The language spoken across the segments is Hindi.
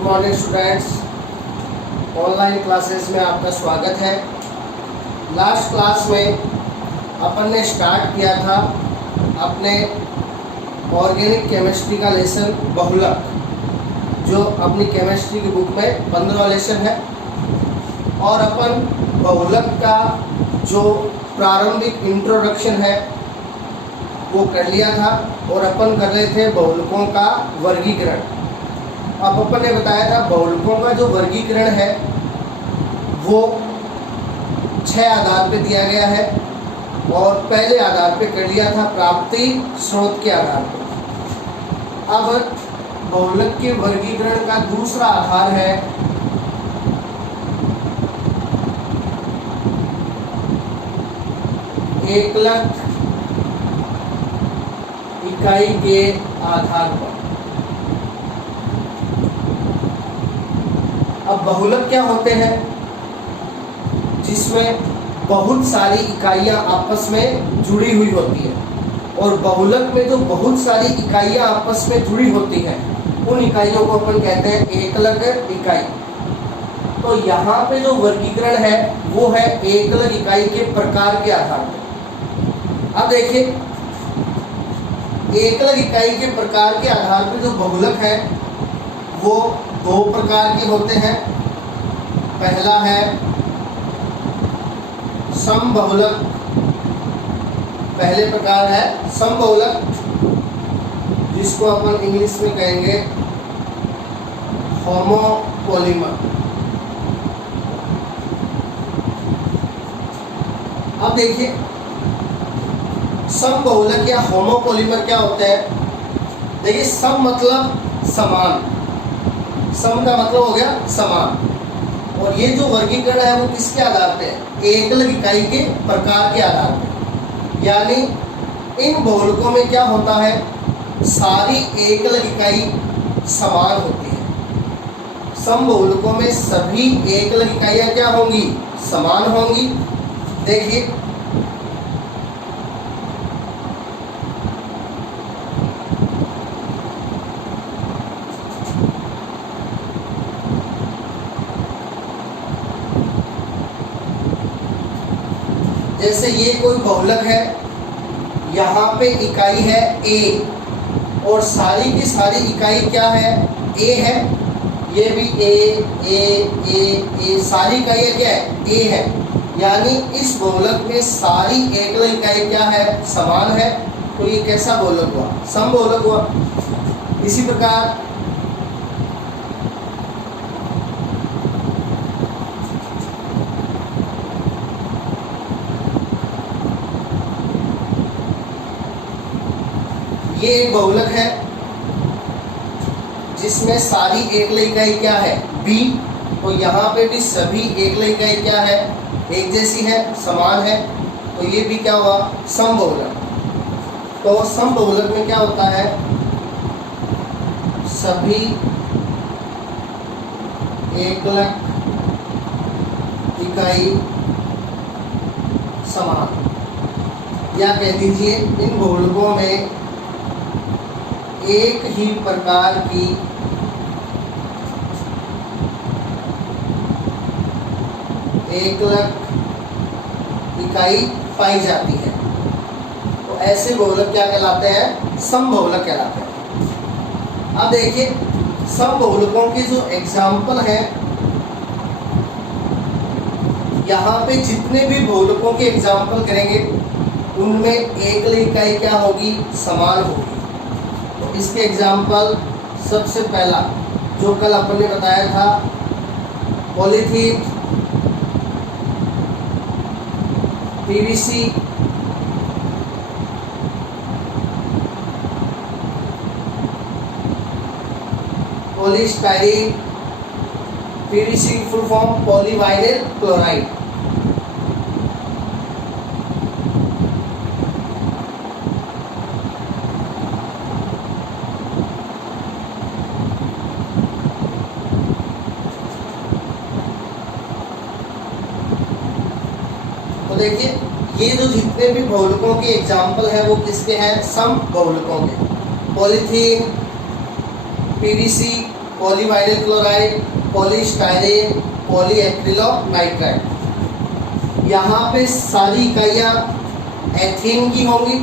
Good morning students. Online classes में आपका स्वागत है। लास्ट क्लास में अपन ने स्टार्ट किया था अपने ऑर्गेनिक केमिस्ट्री का लेसन बहुलक, जो अपनी केमिस्ट्री की बुक में 15वां लेसन है। और अपन बहुलक का जो प्रारंभिक इंट्रोडक्शन है वो कर लिया था और अपन कर रहे थे बहुलकों का वर्गीकरण। अब अपन ने बताया था बहुलकों का जो वर्गीकरण है वो 6 आधार पे दिया गया है और पहले आधार पे कर लिया था प्राप्ति स्रोत के आधार पर। अब बहुलक के वर्गीकरण का दूसरा आधार है एकलक इकाई के आधार पर। अब बहुलक क्या होते हैं? जिसमें बहुत सारी इकाइयां आपस में जुड़ी हुई होती है, और बहुलक में जो बहुत सारी इकाइयां आपस में जुड़ी होती हैं उन इकाइयों को अपन कहते हैं एकलक इकाई। तो यहाँ पे जो वर्गीकरण है वो है एकलक इकाई के प्रकार के आधार पर। अब देखिए, एकलक इकाई के प्रकार के आधार पर जो बहुलक है वो 2 प्रकार के होते हैं। पहला है समबहुलक, पहले प्रकार है समबहुलक, जिसको अपन इंग्लिश में कहेंगे होमोपोलीमर। अब देखिए, समबहुलक या होमोपोलीमर क्या होते हैं? देखिए, सम मतलब समान, सम का मतलब हो गया समान, और ये जो वर्गीकरण है वो किसके आधार पे है? एकलक इकाई के प्रकार के आधार पे। यानी इन बहुलकों में क्या होता है, सारी एकलक इकाई समान होती है। समबहुलकों में सभी एकलक इकाइयां क्या होंगी? समान होंगी। देखिए, जैसे ये कोई बहुलक है, यहाँ पे इकाई है A और सारी की सारी इकाई क्या है? A है। ये भी A, सारी इकाइयाँ क्या है? A है। यानी इस बहुलक में सारी एकलक इकाई क्या है? समान है। तो ये कैसा बहुलक हुआ? समबहुलक हुआ। इसी प्रकार ये एक बहुलक है जिसमें सारी एकलक इकाई क्या है? B। तो यहाँ पे भी सभी एकलक इकाई क्या है? एक जैसी है, समान है। तो ये भी क्या हुआ? समबहुलक। तो समबहुलक में क्या होता है? सभी एकलक इकाई समान, या कह दीजिए इन बहुलकों में एक ही प्रकार की एकलक इकाई पाई जाती है। तो ऐसे बहुलक क्या कहलाते हैं? समबहुलक कहलाते हैं। अब देखिए, समबहुलकों के जो एग्जाम्पल हैं, यहाँ पे जितने भी बहुलकों के एग्जाम्पल करेंगे उनमें एकलक इकाई क्या होगी? समान होगी। तो इसके एग्जाम्पल सबसे पहला जो कल अपन ने बताया था, पॉलीथीन, पीवीसी, पॉलीस्टाइरीन, पीवीसी की फुल फॉर्म पॉलीवाइनिल क्लोराइड। देखिए, ये जो जितने भी बहुलकों के एग्जाम्पल हैं वो किसके हैं? सम बहुलकों के। Polythene, PVC, polyvinyl chloride, polystyrene, polyacrylonitride. यहाँ पे सारी इकाइयाँ एथीन की होंगी,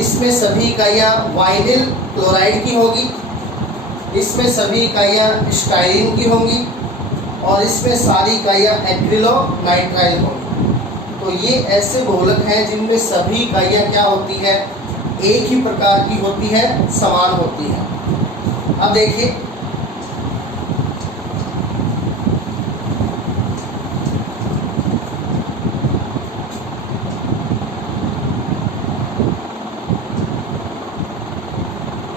इसमें सभी इकाइयाँ वाइनिल क्लोराइड की होगी, इसमें सभी इकाइयाँ स्टाइरीन की होंगी और इसमें सारी इकाइयाँ एक्रिलोनाइट्राइल होंगी। तो ये ऐसे बहुलक हैं जिनमें सभी इकाइयाँ क्या होती है, एक ही प्रकार की होती है, समान होती है। अब देखिए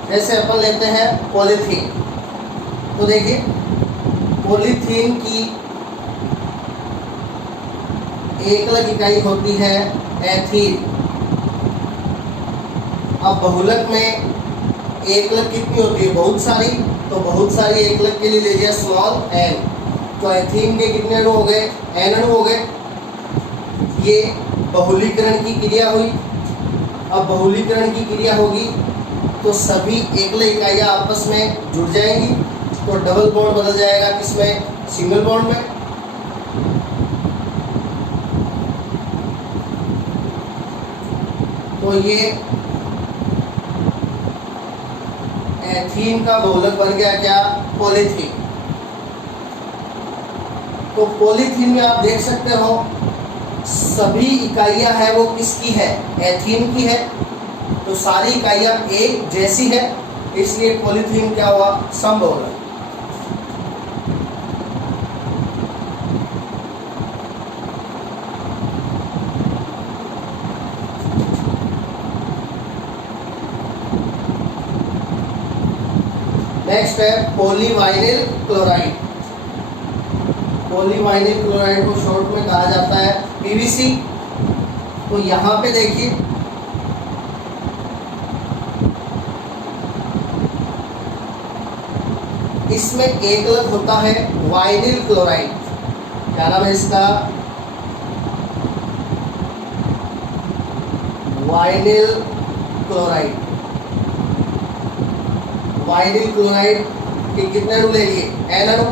जैसे अपन लेते हैं पॉलीथीन। तो देखिए पॉलीथीन की एकलक इकाई होती है एथीन। अब बहुलक में एकलक कितनी होती है, बहुत सारी, तो बहुत सारी एकलक के लिए ले लिया स्मॉल एन। तो एथीन के कितने अणु हो गए, एन अणु हो गए। ये बहुलीकरण की क्रिया हुई। अब बहुलीकरण की क्रिया होगी तो सभी एकल इकाइयाँ आपस में जुड़ जाएंगी, तो डबल बॉन्ड बदल जाएगा किसमें, सिंगल बॉन्ड में। तो ये एथीन का बहुलक बन गया क्या, पॉलीथीन। तो पॉलीथीन में आप देख सकते हो सभी इकाइयाँ है वो किसकी है, एथीन की है। तो सारी इकाइयाँ एक जैसी है, इसलिए पॉलीथीन क्या हुआ, समबहुलक। नेक्स्ट है पॉलीवाइनिल क्लोराइड। पॉलीवाइनिल क्लोराइड को शॉर्ट में कहा जाता है पीवीसी। तो यहाँ पे देखिए इसमें एकलक होता है वाइनिल क्लोराइड। क्या नाम है इसका, वाइनिल क्लोराइड। वाइनिल क्लोराइड के कितने अणु ले लिए, एन अणु।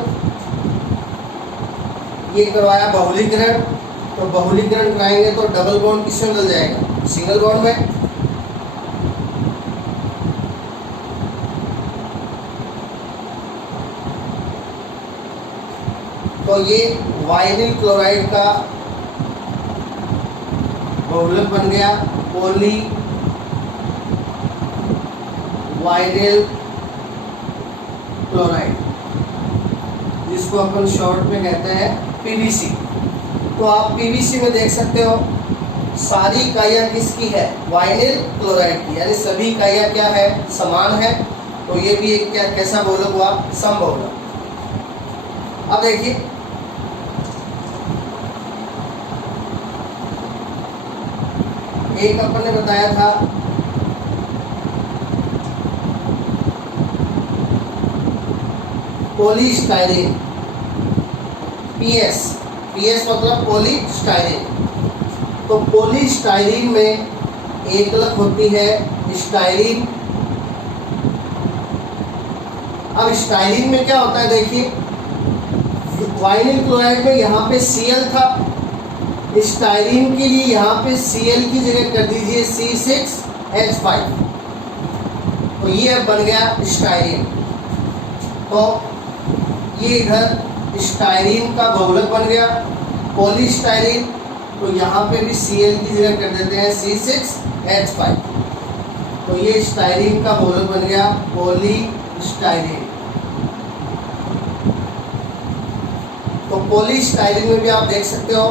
ये करवाया बहुलीकरण, तो बहुलीकरण कराएंगे तो डबल बॉन्ड किसमें बदल जाएगा, सिंगल बॉन्ड में। तो ये वाइनिल क्लोराइड का बहुलक बन गया पॉली वाइनिल क्लोराइड, जिसको अपन शॉर्ट में कहते हैं पीवीसी। तो आप पीवीसी में देख सकते हो सारी इकाइयाँ किसकी है, वाइनिल क्लोराइड की, यानी सभी इकाइयाँ क्या है, समान है। तो ये भी एक क्या कैसा बहुलक हुआ, समबहुलक। अब देखिए एक अपन ने बताया था पॉलीस्टाइरेन, पीएस। पीएस मतलब पॉलीस्टाइरेन। तो पॉलीस्टाइरीन में एकलक होती है स्टाइरीन। अब स्टाइरीन में क्या होता है, देखिए वाइनिल क्लोराइड में यहाँ पे Cl था, स्टाइरीन के लिए यहाँ पे Cl की जगह कर दीजिए C6H5। तो ये अब बन गया स्टाइरीन। तो ये इधर स्टाइरीन का बहुलक बन गया पॉलीस्टाइरीन। तो यहाँ पे भी Cl की जगह कर देते हैं C6H5। तो ये स्टाइरीन का बहुलक बन गया पॉलीस्टाइरीन। तो पॉलीस्टाइरीन में भी आप देख सकते हो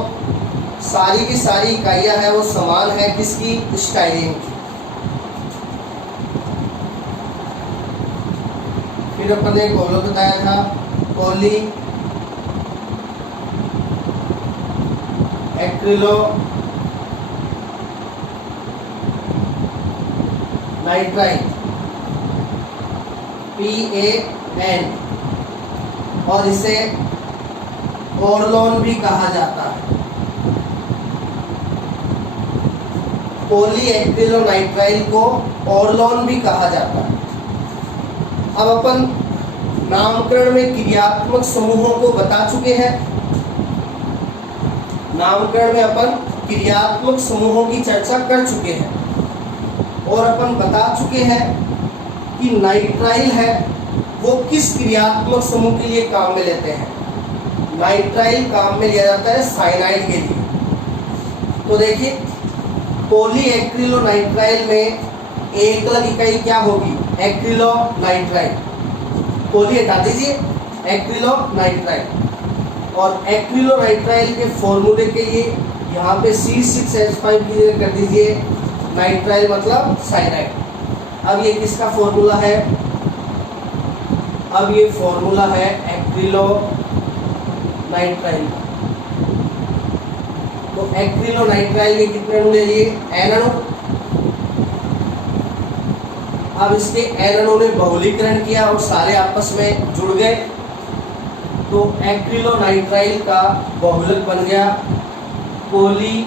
सारी की सारी इकाइयाँ है वो समान है किसकी, स्टाइरीन की। फिर अपन ने एक बहुलक बताया था पॉली एक्रिलो नाइट्राइल PAN, और इसे ऑर्लोन भी कहा जाता है। पॉलीएक्रिलोनाइट्राइल को ऑर्लोन भी कहा जाता है। अब अपन नामकरण में क्रियात्मक समूहों को बता चुके हैं। नामकरण में अपन क्रियात्मक समूहों की चर्चा कर चुके हैं और अपन बता चुके हैं कि नाइट्राइल है वो किस क्रियात्मक समूह के लिए काम में लेते हैं। नाइट्राइल काम में लिया जाता है साइनाइड के लिए। तो देखिए पॉलीएक्रिलोनाइट्राइल में एकल इकाई क्या होगी, एक्रिलोनाइट्राइल। पॉली हटा दीजिए, एक्रिलोनाइट्राइल। और एक्रिलोनाइट्राइल के फॉर्मूले के लिए यहाँ पे C6H5 की जगह कर दीजिए नाइट्राइल मतलब साइनाइड। अब ये किसका फॉर्मूला है, अब ये फॉर्मूला है एक्रिलोनाइट्राइल। तो एक्रिलोनाइट्राइल के कितने अणु ले लिए, N अणु। अब इसके N अणु ने बहुलीकरण किया और सारे आपस में जुड़ गए, तो एक्रिलोनाइट्राइल का बहुलक बन गया पॉली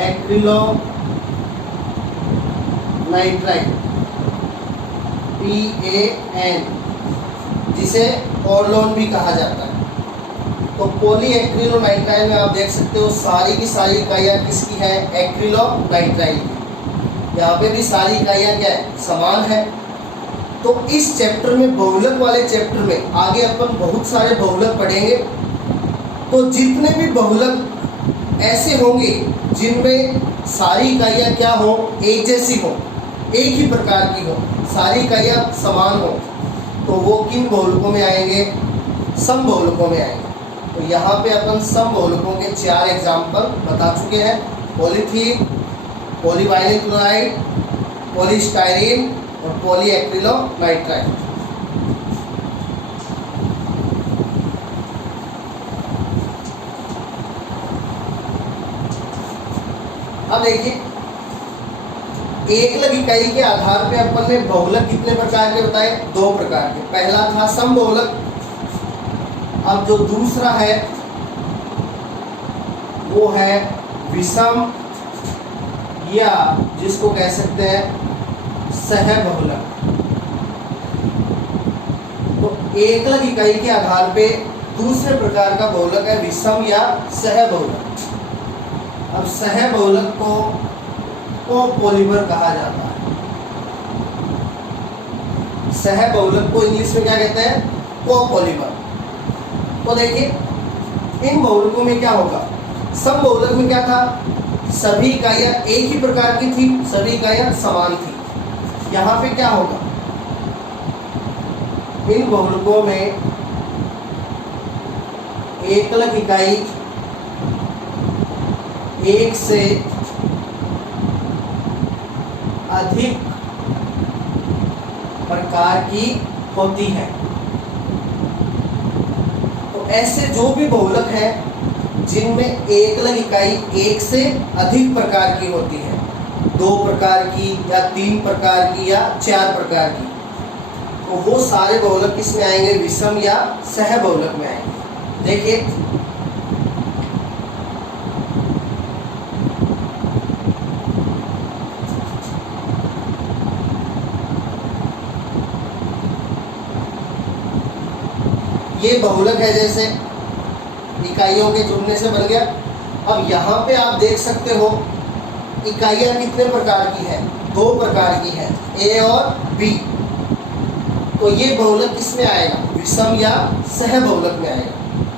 एक्रिलोनाइट्राइल PAN, जिसे ऑर्लोन भी कहा जाता है। तो पॉलीएक्रिलोनाइट्राइल में आप देख सकते हो सारी की सारी इकाइयाँ किसकी है, एक्रिलोनाइट्राइल की। यहाँ पे भी सारी इकाइयाँ क्या है, समान है। तो इस चैप्टर में बहुलक वाले चैप्टर में आगे अपन बहुत सारे बहुलक पढ़ेंगे। तो जितने भी बहुलक ऐसे होंगे जिनमें सारी इकाइयाँ क्या हो, एक जैसी हो, एक ही प्रकार की हो, सारी इकाइयाँ समान हो, तो वो किन बहुलकों में आएंगे, समबहुलकों में आएंगे। तो यहाँ पे अपन समबहुलकों के 4 एग्जाम्पल बता चुके हैं, पॉलीथीन, पॉलीवाइनिल क्लोराइड, पॉलीस्टाइरीन और पॉलीएक्रिलोनाइट्राइल। अब देखिए एकलक इकाई के आधार पे अपन ने बहुलक कितने प्रकार के बताए, 2 प्रकार के। पहला था समबहुलक। अब जो दूसरा है वो है विषम या जिसको कह सकते हैं सहबहुलक। तो एकलक इकाई के आधार पे दूसरे प्रकार का बहुलक है विषम या सहबहुलक। अब सहबहुलक को कोपॉलीमर कहा जाता है। सहबहुलक को इंग्लिश में क्या कहते हैं, कोपॉलीमर। तो देखिए इन बहुलकों में क्या होगा, समबहुलक में क्या था, सभी इकाइयाँ एक ही प्रकार की थी, सभी इकाइयाँ समान थी। यहाँ पे क्या होगा, इन बहुलकों में एकलक इकाई एक से अधिक प्रकार की होती है। तो ऐसे जो भी बहुलक है जिनमें एकलक इकाई एक से अधिक प्रकार की होती है, 2 प्रकार की या 3 प्रकार की या 4 प्रकार की, तो वो सारे बहुलक किसमें आएंगे, विषम या सहबहुलक में आएंगे। देखिए ये बहुलक है, जैसे इकाइयों के जुड़ने से बन गया। अब यहाँ पे आप देख सकते हो इकाइयाँ कितने प्रकार की है, 2 प्रकार की है, A और B। तो ये बहुलक किसमें आएगा, विषम या सहबहुलक में आएगा।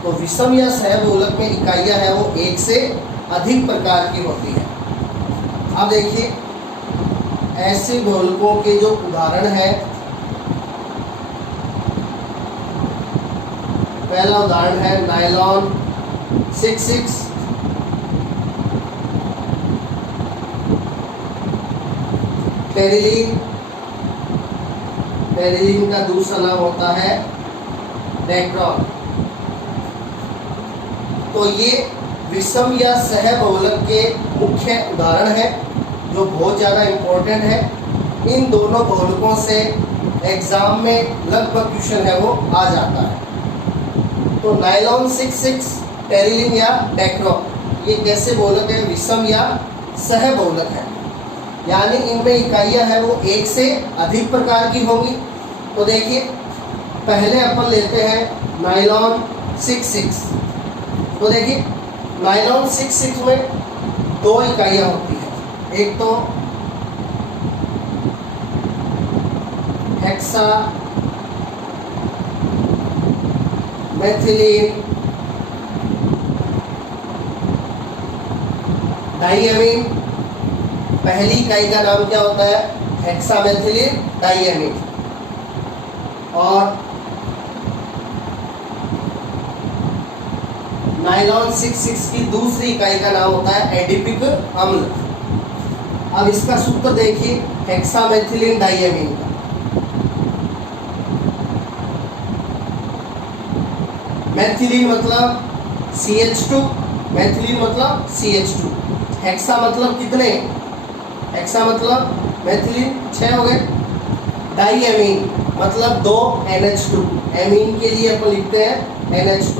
तो विषम या सहबहुलक में इकाइयाँ है वो एक से अधिक प्रकार की होती है। अब देखिए ऐसे बहुलकों के जो उदाहरण है, पहला उदाहरण है नायलॉन 6,6, टेरिलीन, टेरिलीन का दूसरा नाम होता है डेक्ट्रॉन। तो ये विषम या सहबहुलक के मुख्य उदाहरण है जो बहुत ज़्यादा इम्पोर्टेंट है। इन दोनों बहुलकों से एग्जाम में लगभग क्वेश्चन है वो आ जाता है। तो नायलॉन 6,6, टेरिलीन या डेक्ट्रॉन, ये कैसे बहुलक है, विषम या सहबहुलक है। यानी इनमें इकाइयां हैं वो एक से अधिक प्रकार की होंगी। तो देखिए पहले अपन लेते हैं नायलॉन 66। तो देखिए नायलॉन 66 में दो इकाइयां होती हैं, एक तो हेक्सा मेथिलीन डाइएमीन। पहली इकाई का नाम क्या होता है? Hexamethylene diamine. और नायलॉन 66 की दूसरी इकाई का नाम होता है एडिपिक अम्ल। अब इसका सूत्र देखिए हेक्सामेथिलीन डाइएमीन का। मेथिलीन मतलब CH2, मेथिलीन मतलब CH2, हेक्सा मतलब कितने? हेक्सा मतलब मेथिलीन 6 हो गए, डाइएमीन मतलब 2 NH2, एमीन के लिए अपन लिखते हैं NH2।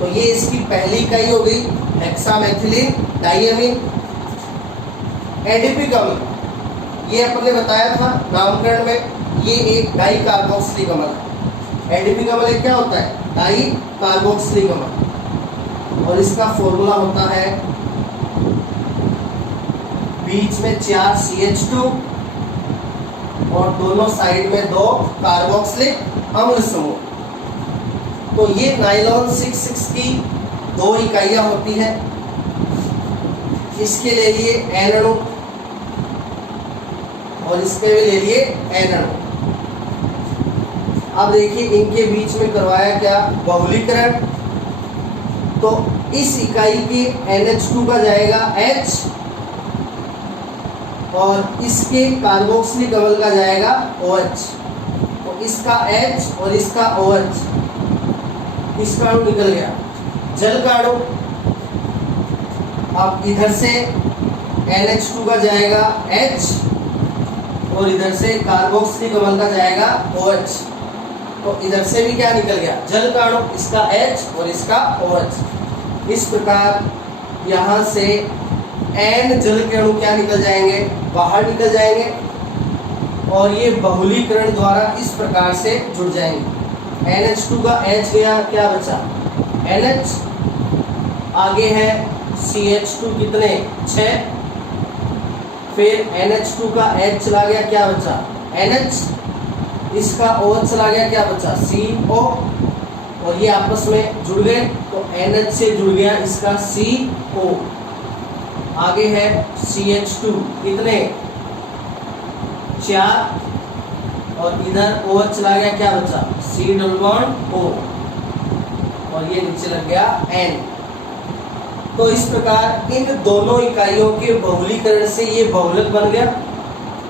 तो ये इसकी पहली इकाई हो गई हेक्सामेथिलीन डाइएमीन। एडिपिक अम्ल, ये अपन ने बताया था नामकरण में, ये एक डाई कार्बोक्सिलिक अम्ल है। एडिपिक अम्ल क्या होता है? डाई कार्बोक्सिलिक अम्ल। और इसका फॉर्मूला होता है बीच में 4 CH2 और दोनों साइड में 2 कार्बोक्सिलिक अम्ल समूह। तो ये नायलॉन 66 की दो इकाइयां होती है। इसके ले लिए N अणु और इसके भी ले लिए N अणु। अब देखिए इनके बीच में करवाया क्या? बहुलीकरण। तो इस इकाई के NH2 का जाएगा H और इसके कार्बोक्सिलिक अम्ल का जाएगा OH। तो इसका H और इसका OH, इसका अणु निकल गया, जल का अणु। अब इधर से NH2 का जाएगा H और इधर से कार्बोक्सिलिक अम्ल का जाएगा OH। तो इधर से भी क्या निकल गया? जल का अणु, इसका H और इसका OH। इस प्रकार यहाँ से N जल के अणु क्या निकल जाएंगे? बाहर निकल जाएंगे और ये बहुलीकरण द्वारा इस प्रकार से जुड़ जाएंगे। NH2 का H गया, क्या बचा? NH। आगे है CH2 कितने? 6। फिर NH2 का H चला गया, क्या बचा? NH। इसका OH चला गया, क्या बचा? CO। और ये आपस में जुड़ गए तो NH से जुड़ गया इसका CO। आगे है CH2 कितने? 4 और इधर OH चला गया, क्या बचा? C डबल बॉन्ड O और ये नीचे लग गया N। तो इस प्रकार इन दोनों इकाइयों के बहुलीकरण से ये बहुलक बन गया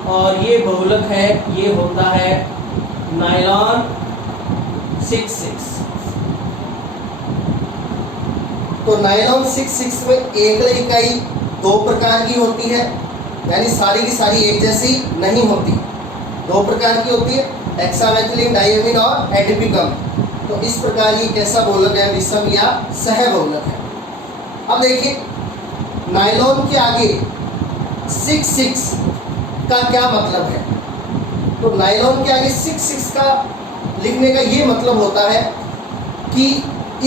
और ये बहुलक है, ये होता है नायलॉन 66। तो नायलॉन 66 में एकल इकाई दो प्रकार की होती है, यानी सारी की सारी एक जैसी नहीं होती, दो प्रकार की होती है, हेक्सामेथिलीन डाइएमीन और एडिपिक अम्ल। तो इस प्रकार ये कैसा बहुलक है? विषम या सहबहुलक है। अब देखिए नायलॉन के आगे 66 का क्या मतलब है? तो नायलॉन के आगे 66 का लिखने का ये मतलब होता है कि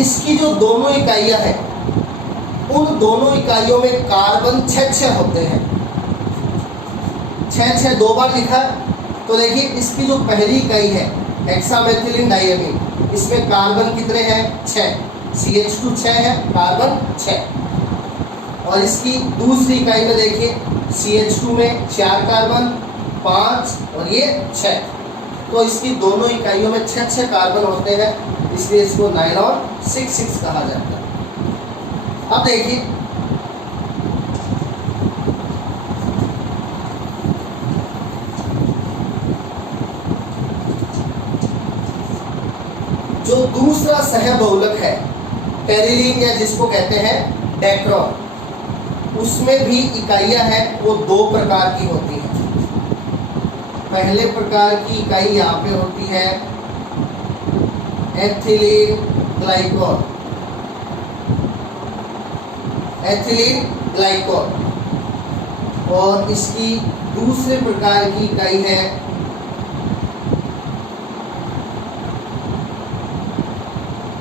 इसकी जो दोनों इकाइयां हैं उन दोनों इकाइयों में कार्बन 6 होते हैं। 6 दो बार लिखा है। तो देखिए इसकी जो पहली इकाई है हेक्सामेथिलीन डाइएमीन, इसमें कार्बन कितने हैं? 6। CH2 6 है, कार्बन 6। और इसकी दूसरी इकाई में देखिए CH2 में 4 कार्बन, 5 और ये 6। तो इसकी दोनों इकाइयों में 6 कार्बन होते हैं, इसलिए इसको नायलॉन 66 कहा जाता है। अब देखिए जो दूसरा सहबहुलक है टेरिलीन या जिसको कहते हैं डेक्रोन, उसमें भी इकाइयां हैं वो दो प्रकार की होती हैं। पहले प्रकार की इकाई यहाँ पे होती है एथिलीन ग्लाइकोल। एथिलीन ग्लाइकोल और इसकी दूसरे प्रकार की इकाई है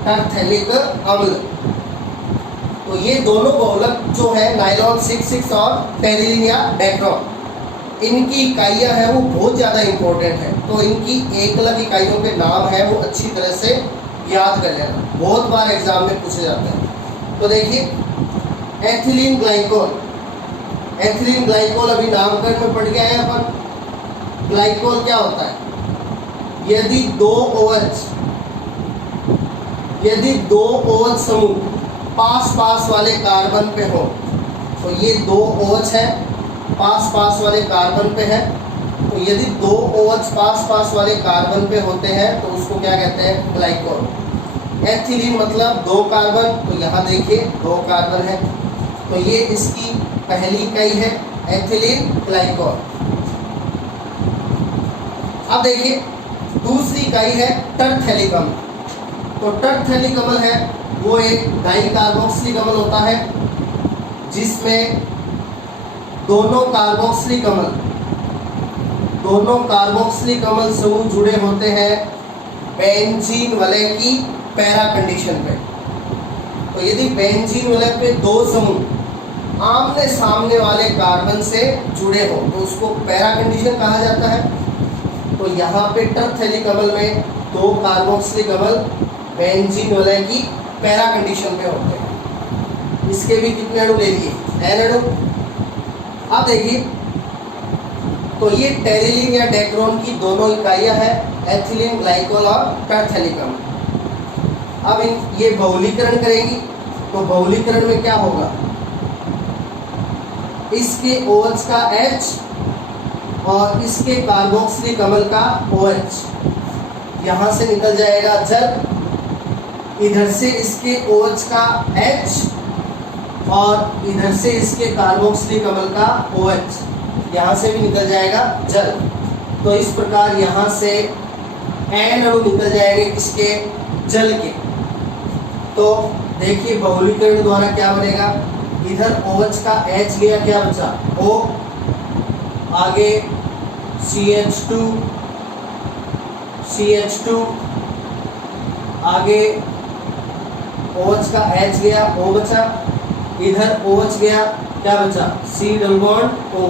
टरथैलिक अम्ल। तो ये दोनों बहुलक जो है नायलॉन 66 और टेरिलिन या डेक्रोन, इनकी इकाइयाँ हैं वो बहुत ज़्यादा इम्पोर्टेंट है। तो इनकी एक अलग इकाइयों के नाम है वो अच्छी तरह से याद कर लेना, बहुत बार एग्जाम में पूछे जाते हैं। तो देखिए एथिलीन ग्लाइकोल, एथिलीन ग्लाइकोल अभी नामकरण में पढ़ गया है अपन। ग्लाइकोल क्या होता है? यदि दो OH समूह पास पास वाले कार्बन पे हो, तो ये दो OH है पास पास वाले कार्बन पे है, तो यदि दो OH पास पास वाले कार्बन पे होते हैं तो उसको क्या कहते हैं? ग्लाइकोल। एथिलीन मतलब दो कार्बन, तो यहाँ देखिए दो कार्बन है, तो ये इसकी पहली इकाई है एथिलीन ग्लाइकोल। अब देखिए दूसरी इकाई है टरथैलिक अम्ल। तो टरथैलिक अम्ल है वो एक डाइकार्बोक्सिलिक अम्ल होता है जिसमें दोनों कार्बोक्सिलिक अम्ल समूह जुड़े होते हैं बेंजीन वलय की पैरा कंडीशन पे। तो यदि बेंजीन वलय पे दो समूह आमने सामने वाले कार्बन से जुड़े हो तो उसको पैरा कंडीशन कहा जाता है। तो यहाँ पे टरथैलिक अम्ल में दो कार्बोक्सिलिक अम्ल बेंजीन वलय की पैरा कंडीशन पे होते हैं। इसके भी कितने अणु ले लिए? n अणु। अब देखिए तो ये टेरिलिन या डेक्रोन की दोनों इकाइयाँ हैं, एथिलीन ग्लाइकोल और टरथैलिक अम्ल। अब ये बहुलीकरण करेंगी, तो बहुलीकरण में क्या होगा? इसके OH का H और इसके कार्बोक्सिलिक अम्ल का OH, यहाँ से निकल जाएगा जल। इधर से इसके OH का H और इधर से इसके कार्बोक्सिलिक अम्ल का OH, यहाँ से भी निकल जाएगा जल। तो इस प्रकार यहाँ से N अणु निकल जाएंगे किसके? जल के। तो देखिए बहुलीकरण द्वारा क्या बनेगा? इधर OH का H गया, क्या बचा? O, आगे CH2, आगे OH का H गया, O बचा। इधर OH गया, क्या बचा? C double bond O।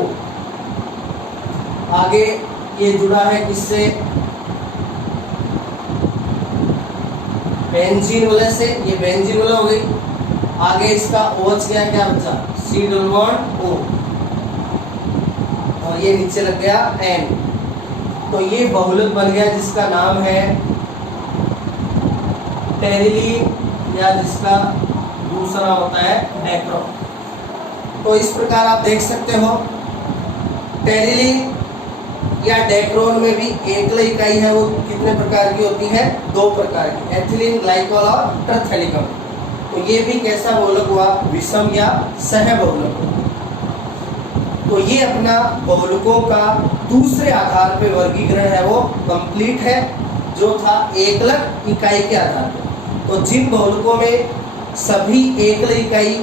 आगे ये जुड़ा है किससे? बेंजीन वलय से, ये बेंजीन वलय हो गई। आगे इसका OH गया, क्या बचा? C डबल बॉन्ड O, और ये नीचे लग गया N। तो ये बहुलक बन गया जिसका नाम है टेरिलीन या जिसका दूसरा होता है डेक्रोन। तो इस प्रकार आप देख सकते हो टेरिलीन या डेक्रोन में भी एकल इकाई है वो कितने प्रकार की होती है? दो प्रकार की, एथिलीन ग्लाइकोल और टरथैलिक अम्ल। तो ये भी कैसा बहुलक हुआ? विषम या सह बहुलक। तो ये अपना बहुलकों का दूसरे आधार पे वर्गीकरण है वो कंप्लीट है, जो था एकलक इकाई के आधार पर। तो जिन बहुलकों में सभी एकल इकाई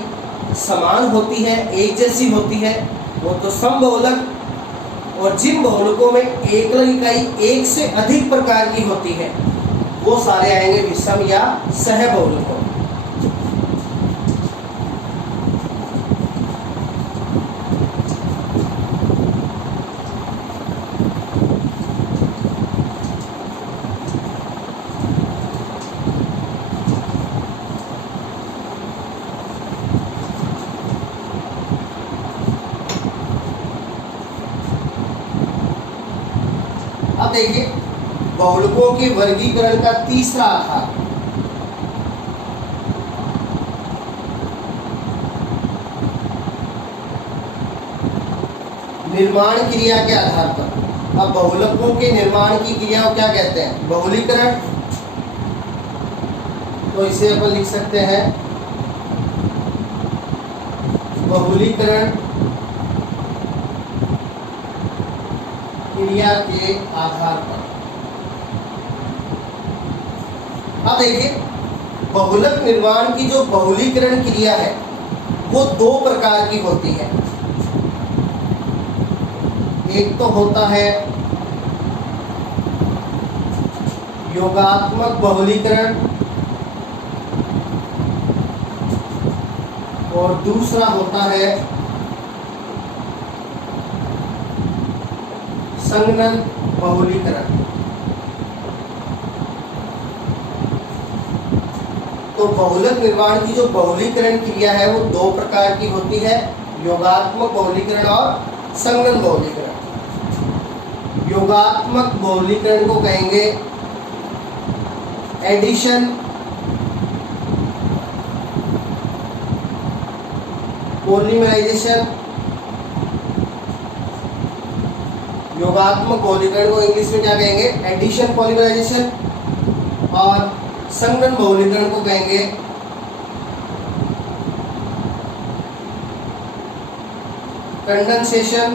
समान होती है, एक जैसी होती है, वो तो समबहुलक। और जिन बहुलकों में एकल इकाई एक से अधिक प्रकार की होती है वो सारे आएंगे विषम या सह बहुलकों। अब देखिए बहुलकों के वर्गीकरण का तीसरा आधार निर्माण क्रिया के आधार पर। अब बहुलकों के निर्माण की क्रिया को क्या कहते हैं? बहुलीकरण। तो इसे अपन लिख सकते हैं बहुलीकरण क्रिया के आधार पर। अब देखिए बहुलक निर्माण की जो बहुलीकरण क्रिया है वो दो प्रकार की होती है। एक तो होता है योगात्मक बहुलीकरण और दूसरा होता है संघनन बहुलीकरण। तो बहुलक निर्माण की जो बहुलीकरण क्रिया है वो दो प्रकार की होती है, योगात्मक बहुलीकरण और संघनन बहुलीकरण। योगात्मक बहुलीकरण को कहेंगे एडिशन, पॉलीमराइजेशन। योगात्मक बहुलीकरण को इंग्लिश में क्या कहेंगे? Addition, polymerisation. और संघनन बहुलीकरण को कहेंगे कंडेंसेशन,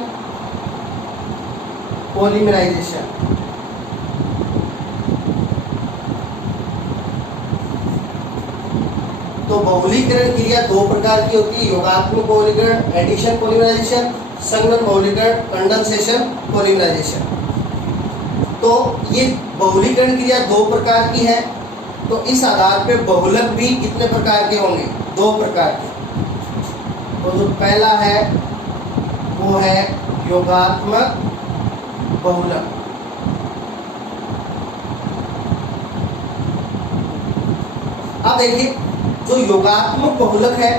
पॉलीमराइजेशन। तो बहुलीकरण क्रिया दो प्रकार की होती है, योगात्मक बहुलीकरण एडिशन पॉलीमराइजेशन, संघनन बहुलीकरण कंडेंसेशन पॉलीमराइजेशन। तो ये बहुलीकरण क्रिया दो प्रकार की है। तो इस आधार पे बहुलक भी कितने प्रकार के होंगे? दो प्रकार के। तो जो पहला है वो है योगात्मक बहुलक। अब देखिए, जो योगात्मक बहुलक है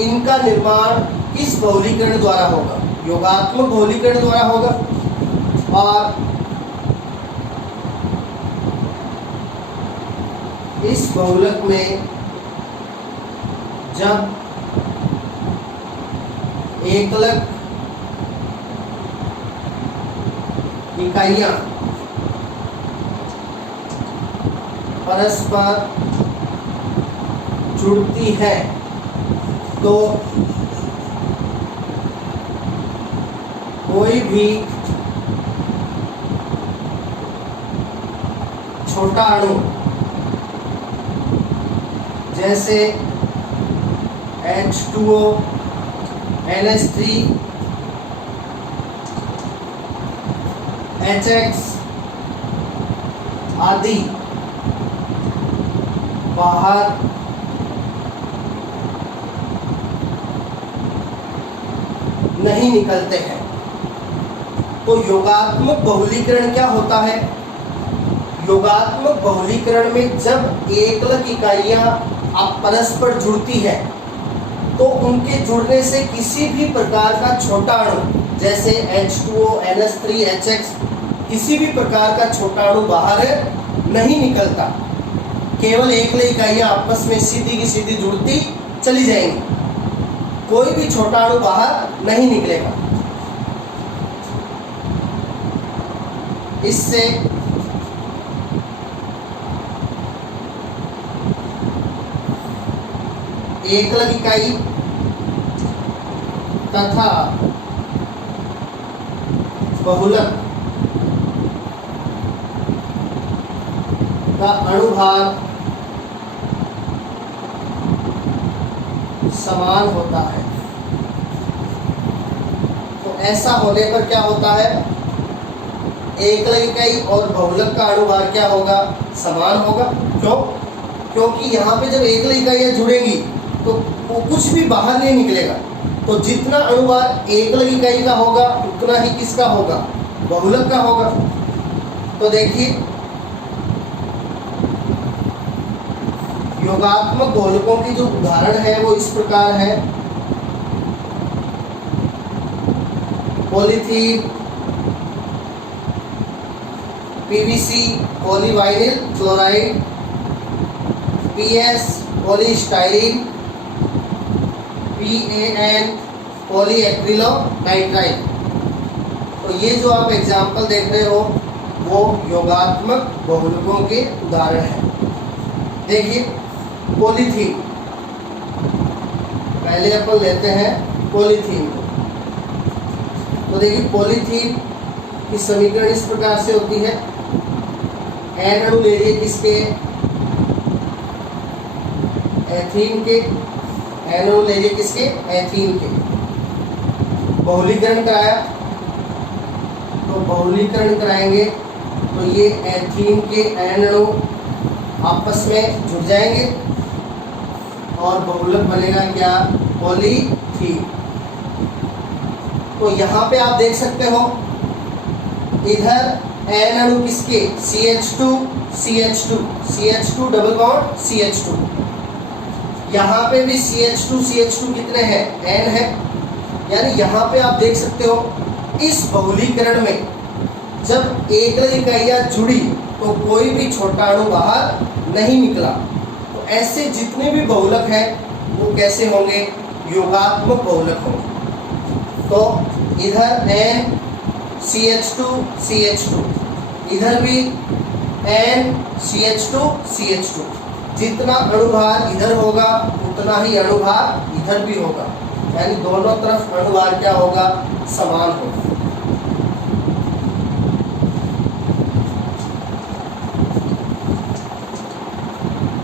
इनका निर्माण किस बहुलीकरण द्वारा होगा? योगात्मक बहुलीकरण द्वारा होगा। और इस बहुलक में जब एकलक इकाइयां परस्पर जुड़ती है तो कोई भी छोटा अणु जैसे H2O, NH3, HX आदि बाहर नहीं निकलते हैं। तो योगात्मक बहुलीकरण क्या होता है? योगात्मक बहुलीकरण में जब एकलक इकाइयां परस्पर जुड़ती है तो उनके जुड़ने से किसी भी प्रकार का छोटा अणु जैसे H2O, NH3, HX किसी भी प्रकार का छोटा अणु बाहर नहीं निकलता। केवल एकल इकाइयां आपस में सीधी की सीधी जुड़ती चली जाएंगी, कोई भी छोटा अणु बाहर नहीं निकलेगा। इससे एकलक इकाई तथा बहुलक का अणुभार समान होता है। तो ऐसा होने पर क्या होता है? एकलक इकाई और बहुलक का अणुभार क्या होगा? समान होगा। क्यों? क्योंकि यहाँ पे जब एकलक इकाइयां जुड़ेंगी तो वो कुछ भी बाहर नहीं निकलेगा। तो जितना अणुभार एकलक इकाई का होगा उतना ही किसका होगा? बहुलक का होगा। तो देखिए, योगात्मक बहुलकों की जो उदाहरण है वो इस प्रकार है। Polythene, PVC, polyvinyl chloride, PS, polystyrene, PAN, polyacrylonitrile. तो ये जो आप एग्जाम्पल देख रहे हो वो योगात्मक बहुलकों के उदाहरण हैं। देखिए, पॉलीथीन, पहले अपन लेते हैं पॉलीथीन को। तो देखिए, पॉलीथीन की समीकरण इस प्रकार से होती है। एन अणु ले लिए किसके? एथीन के। एन अणु ले लिए किसके? एथीन के। बहुलीकरण कराया तो बहुलीकरण कराएंगे तो ये एथीन के एन अणु आपस में जुड़ जाएंगे और बहुलक बनेगा क्या, पॉलीथीन। तो यहाँ पे आप देख सकते हो इधर एन अणु किसके, CH2 CH2 CH2 double bond CH2, यहाँ पे भी CH2 CH2 कितने हैं, N है। यानी यहाँ पे आप देख सकते हो इस बहुलीकरण में जब एकल इकाइयाँ जुड़ी तो कोई भी छोटा अणु बाहर नहीं निकला। तो ऐसे जितने भी बहुलक हैं वो कैसे होंगे, योगात्मक बहुलक होंगे। तो इधर N CH2 CH2, इधर भी N CH2 CH2, जितना अणुभार इधर होगा उतना ही अणुभार इधर भी होगा, यानी दोनों तरफ अणुभार क्या होगा, समान होगा।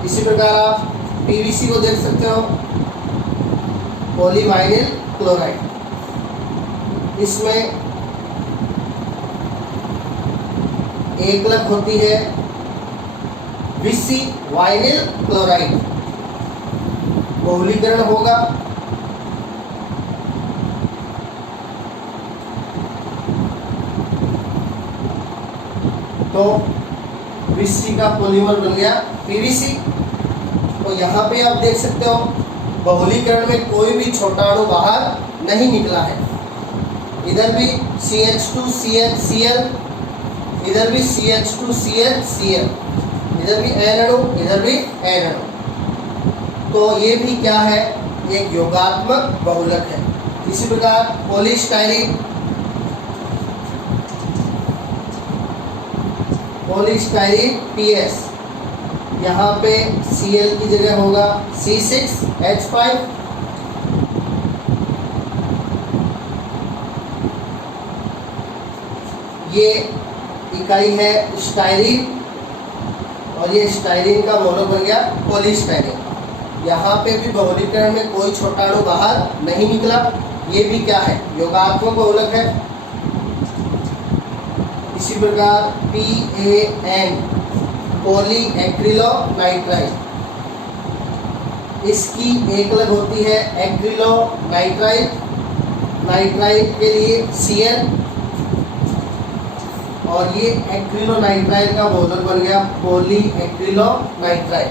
इसी प्रकार आप PVC को देख सकते हो, पॉलीवाइनिल क्लोराइड, इसमें एकलक होती है Vc वाइनिल क्लोराइड, बहुलीकरण होगा तो Vc का पॉलीमर बन गया PVC। तो यहाँ पे आप देख सकते हो बहुलीकरण में कोई भी छोटा अणु बाहर नहीं निकला है। इधर भी CH2 CHCl, इधर भी CH2 CHCl, इधर भी N अणु, इधर भी N अणु। तो ये भी क्या है, एक योगात्मक बहुलक है। इसी प्रकार पॉलीस्टाइरीन, पॉलीस्टाइरीन PS, यहाँ पे Cl की जगह होगा C6H5, ये इकाई है स्टाइरीन और ये स्टाइरीन का बहुलक बन गया पॉलीस्टाइरीन। यहाँ पे भी बहुलीकरण में कोई छोटा अणु बाहर नहीं निकला, ये भी क्या है, योगात्मक बहुलक है। इसी प्रकार PAN, पॉलीएक्रिलोनाइट्राइल, इसकी एकलक होती है एक्रिलोनाइट्राइल, नाइट्राइल के लिए Cl, और ये एक्रिलोनाइट्राइल का बहुलक बन गया पॉलीएक्रिलोनाइट्राइल।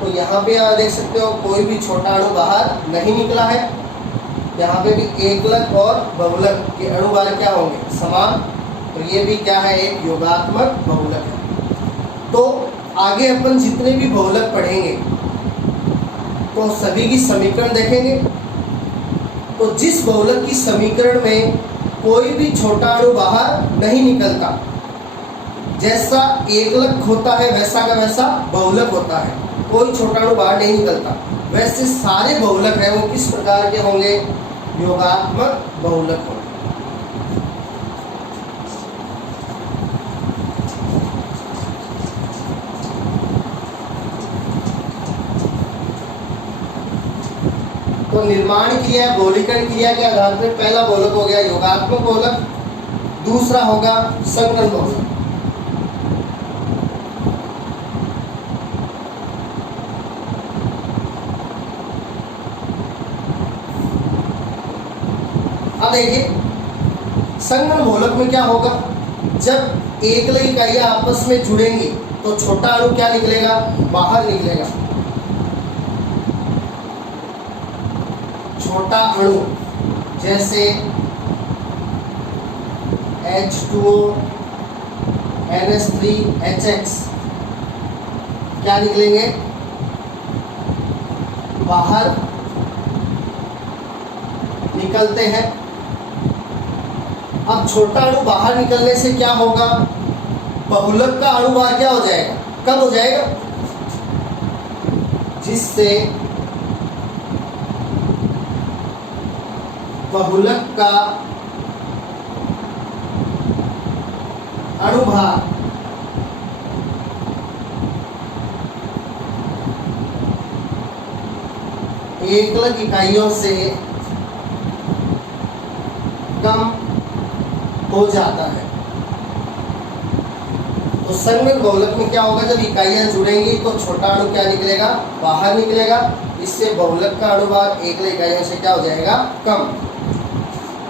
तो यहाँ पे आप देख सकते हो कोई भी छोटा अणु बाहर नहीं निकला है। यहाँ पे भी एकलक और बहुलक के अणुभार क्या होंगे, समान। तो ये भी क्या है, एक योगात्मक बहुलक है। तो आगे अपन जितने भी बहुलक पढ़ेंगे तो सभी की समीकरण देखेंगे। तो जिस बहुलक की समीकरण में कोई भी छोटा अणु बाहर नहीं निकलता, जैसा एकलक होता है वैसा का वैसा बहुलक होता है, कोई छोटा अणु बाहर नहीं निकलता, वैसे सारे बहुलक हैं वो किस प्रकार के होंगे, योगात्मक बहुलक होंगे। तो निर्माण क्रिया, बहुलीकरण क्रिया के आधार पर पहला बहुलक हो गया योगात्मक बहुलक, दूसरा होगा संकरण बहुलक। अब देखिए संकरण बहुलक में क्या होगा, जब एकल इकाइयां आपस में जुड़ेंगी तो छोटा अणु क्या निकलेगा, बाहर निकलेगा। छोटा अणु जैसे H2O, NH3HX क्या निकलेंगे, बाहर निकलते हैं। अब छोटा अणु बाहर निकलने से क्या होगा, बहुलक का अणुभार क्या हो जाएगा, कम हो जाएगा, जिससे बहुलक का अणुभार एकलक इकाइयों से कम हो जाता है। तो संघनन बहुलक में क्या होगा, जब इकाइयां जुड़ेंगी तो छोटा अणु क्या निकलेगा, बाहर निकलेगा। इससे बहुलक का अणुभार एकल इकाइयों से क्या हो जाएगा, कम।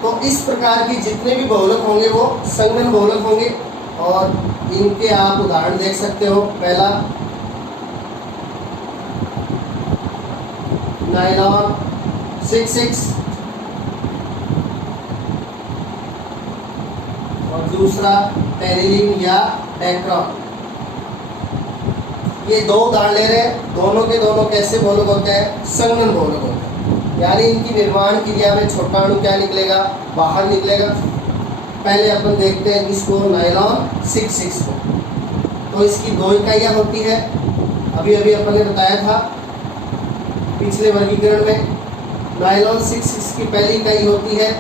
तो इस प्रकार की जितने भी बहुलक होंगे वो संघनन बहुलक होंगे और इनके आप उदाहरण देख सकते हो। पहला नायलॉन 6-6 और दूसरा टेरिलीन या डेक्ट्रॉन। ये दो उदाहरण ले रहे हैं, दोनों के दोनों कैसे बहुलक होते हैं, संघनन बहुलक होते हैं। यानी इनकी निर्माण क्रिया में छोटा अणु क्या निकलेगा, बाहर निकलेगा। पहले अपन देखते हैं इसको, नायलॉन 6-6 को। तो इसकी दो इकाइयाँ होती है, अभी अभी अपन ने बताया था पिछले वर्गीकरण में। नायलॉन 6-6 की पहली इकाई होती है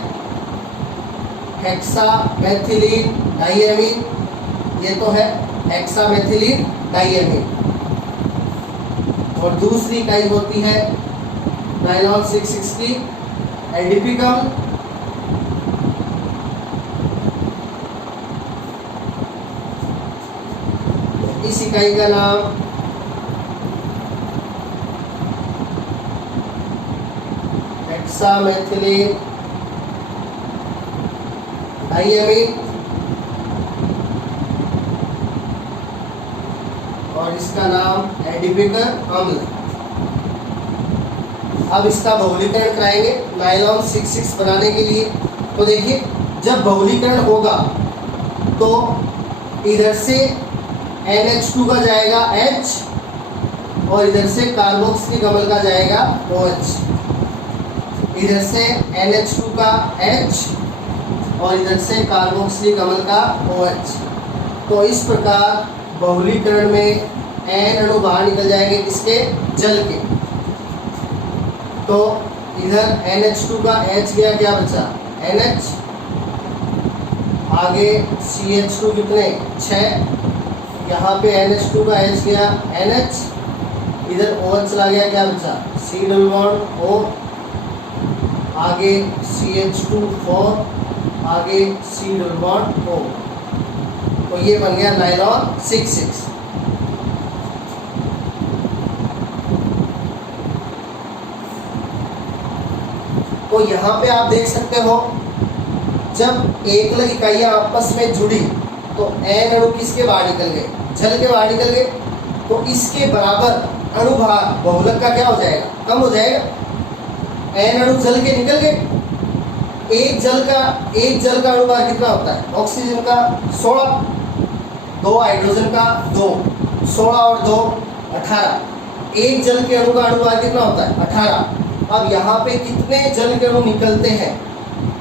हेक्सामेथिलीन डाइएमीन। ये तो है हेक्सामेथिलीन डाइएमीन। और दूसरी इकाई होती है नायलॉन 6-6 की एडीपिक अम्ल। इस इकाई का नाम हेक्सामेथिलीन डाइएमीन और इसका नाम एडीपिक अम्ल। अब इसका बहुलीकरण कराएंगे नायलॉन 6-6 बनाने के लिए। तो देखिए, जब बहुलीकरण होगा तो इधर से NH2 का जाएगा H और इधर से कार्बोक्सिलिक अम्ल का जाएगा OH। इधर से NH2 का H और इधर से कार्बोक्सिलिक अम्ल का OH। तो इस प्रकार बहुलीकरण में N अणु बाहर निकल जाएंगे किसके, जल के। तो इधर NH2 का H गया, क्या बचा NH, आगे CH2 कितने 6, यहाँ पे NH2 का H गया NH, इधर OH चला गया, क्या बचा C डबल बॉन्ड O, आगे CH2 4, आगे C डबल बॉन्ड O। तो ये बन गया नायलॉन 6-6। तो यहाँ पे आप देख सकते हो, जब एकल इकाइयां आपस में जुड़ी तो N अणु किसके बाहर निकल गए, जल के बाहर निकल गए। तो इसके बराबर अणुभार बहुलक का क्या हो जाएगा, कम हो जाएगा। N अणु जल के निकल गए। एक जल का अणुभार कितना होता है, ऑक्सीजन का 16, 2 हाइड्रोजन का 2, 16 और 2 18। एक जल के अणु का अणुभार कितना होता है 18। अब यहाँ पे कितने जल के अणु निकलते हैं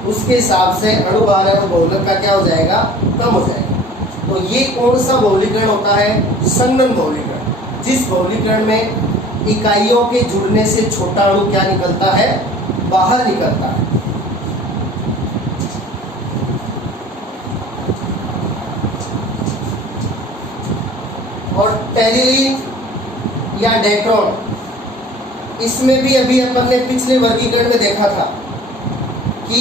उसके हिसाब से अणुभार है वो बहुलक का क्या हो जाएगा, कम हो जाएगा। तो ये कौन सा बहुलीकरण होता है, संघनन बहुलीकरण। जिस बहुलीकरण में इकाइयों के जुड़ने से छोटा अणु क्या निकलता है, बाहर निकलता है। और टेरिलीन या डेक्ट्रॉन, इसमें भी अभी अपन ने पिछले वर्गीकरण में देखा था कि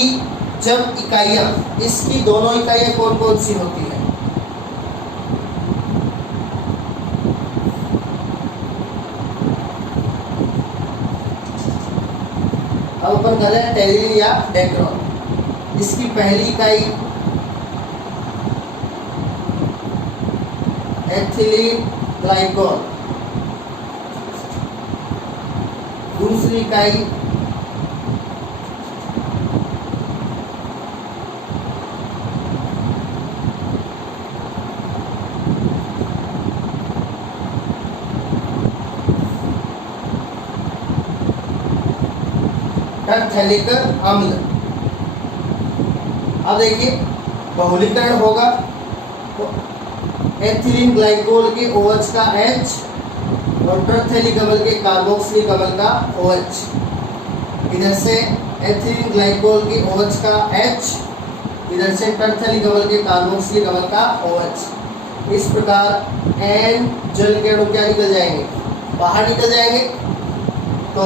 जब इकाइयां, इसकी दोनों इकाइयां कौन कौन सी होती है, अब अपन कर रहे हैं टेरिलीन या डेक्ट्रॉन। इसकी पहली इकाई एथिलीन ग्लाइकोल, दूसरी इकाई टरफेलिक अम्ल। अब देखिए, बहुलीकरण होगा तो एथिलीन ग्लाइकोल के OH का H और टरफेलिक अम्ल के कार्बोक्सिलिक अम्ल का OH। इधर से एथिलीन ग्लाइकोल के OH का H, इधर से टरफेलिक अम्ल के कार्बोक्सिलिक अम्ल का OH। इस प्रकार N जल के अणु क्या निकल जाएंगे, बाहर निकल जाएंगे। तो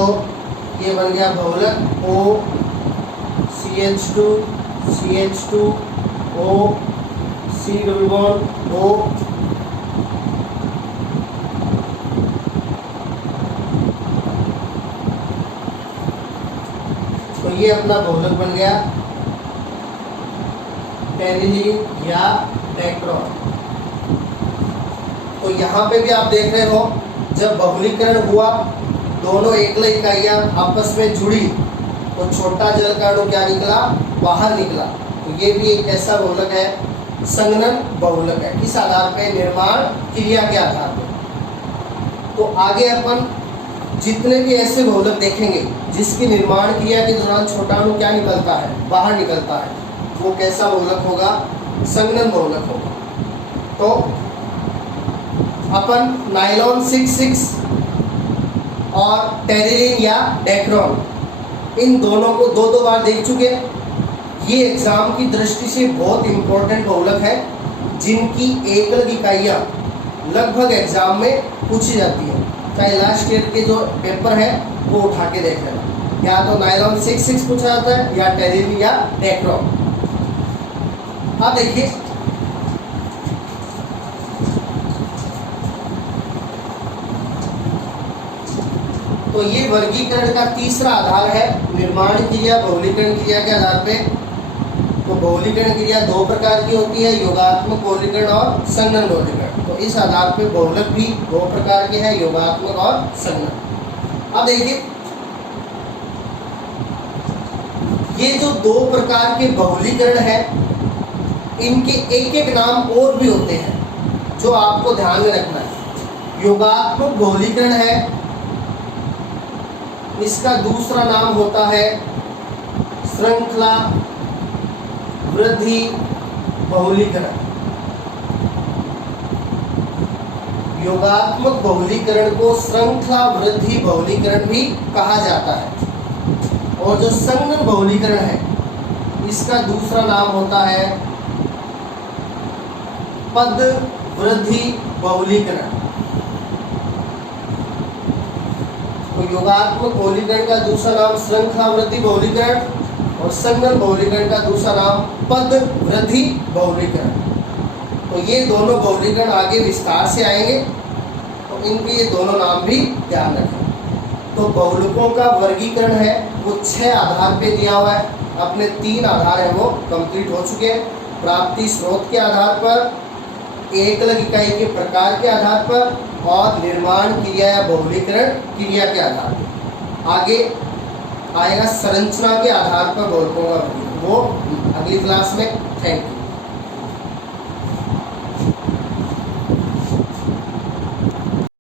ये बन गया बहुलक O CH2 CH2 O, C double bond O, तो ये अपना बहुलक बन गया टेरिलीन या डेक्ट्रॉन। तो यहाँ पे भी आप देख रहे हो, जब बहुलीकरण हुआ, दोनों एकल इकाइयाँ आपस में जुड़ी, तो छोटा जल का अणु क्या निकला, बाहर निकला। तो ये भी एक ऐसा बहुलक है, संघनन बहुलक है। किस आधार पे, निर्माण क्रिया के आधार पे। तो आगे अपन जितने भी ऐसे बहुलक देखेंगे जिसकी निर्माण क्रिया के दौरान छोटा अणु क्या निकलता है, बाहर निकलता है, वो कैसा बहुलक होगा, संघनन बहुलक होगा। तो अपन नायलॉन 66 और टेरिलीन या डेक्ट्रॉन, इन दोनों को दो बार देख चुके हैं। ये एग्जाम की दृष्टि से बहुत इंपॉर्टेंट बहुलक है, जिनकी एकल इकाइयाँ लगभग एग्जाम में पूछी जाती है। चाहे लास्ट ईयर के जो पेपर है वो उठा के देख लेना, या तो नायलॉन 66 पूछा जाता है या टेरिलीन या डेक्ट्रॉन। अब देखिए, तो ये वर्गीकरण का तीसरा आधार है, निर्माण क्रिया बहुलीकरण क्रिया के आधार पे। तो बहुलीकरण क्रिया दो प्रकार की होती है, योगात्मक बहुलीकरण और संघनन बहुलीकरण। तो इस आधार पे बहुलक भी दो प्रकार के हैं, योगात्मक और संघनन। अब देखिए, ये जो दो प्रकार के बहुलीकरण है, इनके एक एक नाम और भी होते हैं जो आपको ध्यान में रखना है। योगात्मक बहुलीकरण है, इसका दूसरा नाम होता है श्रृंखला वृद्धि बहुलीकरण। योगात्मक बहुलीकरण को श्रृंखला वृद्धि बहुलीकरण भी कहा जाता है। और जो संघनन बहुलीकरण है, इसका दूसरा नाम होता है पद वृद्धि बहुलीकरण। तो योगात्मक बहुलीकरण का दूसरा नाम श्रृंखला वृद्धि बहुलीकरण और संघनन बहुलीकरण का दूसरा नाम पद वृद्धि बहुलीकरण। तो ये दोनों बहुलीकरण आगे विस्तार से आएंगे, तो इनके ये दोनों नाम भी ध्यान रखें। तो बहुलकों का वर्गीकरण है वो 6 आधार पे दिया हुआ है। अपने 3 आधार है वो कंप्लीट हो चुके हैं, प्राप्ति स्रोत के आधार पर, एकल इकाई के प्रकार के आधार पर और निर्माण क्रिया या बहुलीकरण क्रिया के आधार पर। आगे आएगा संरचना के आधार पर बहुलकों का, वो अगली क्लास में। Thank you.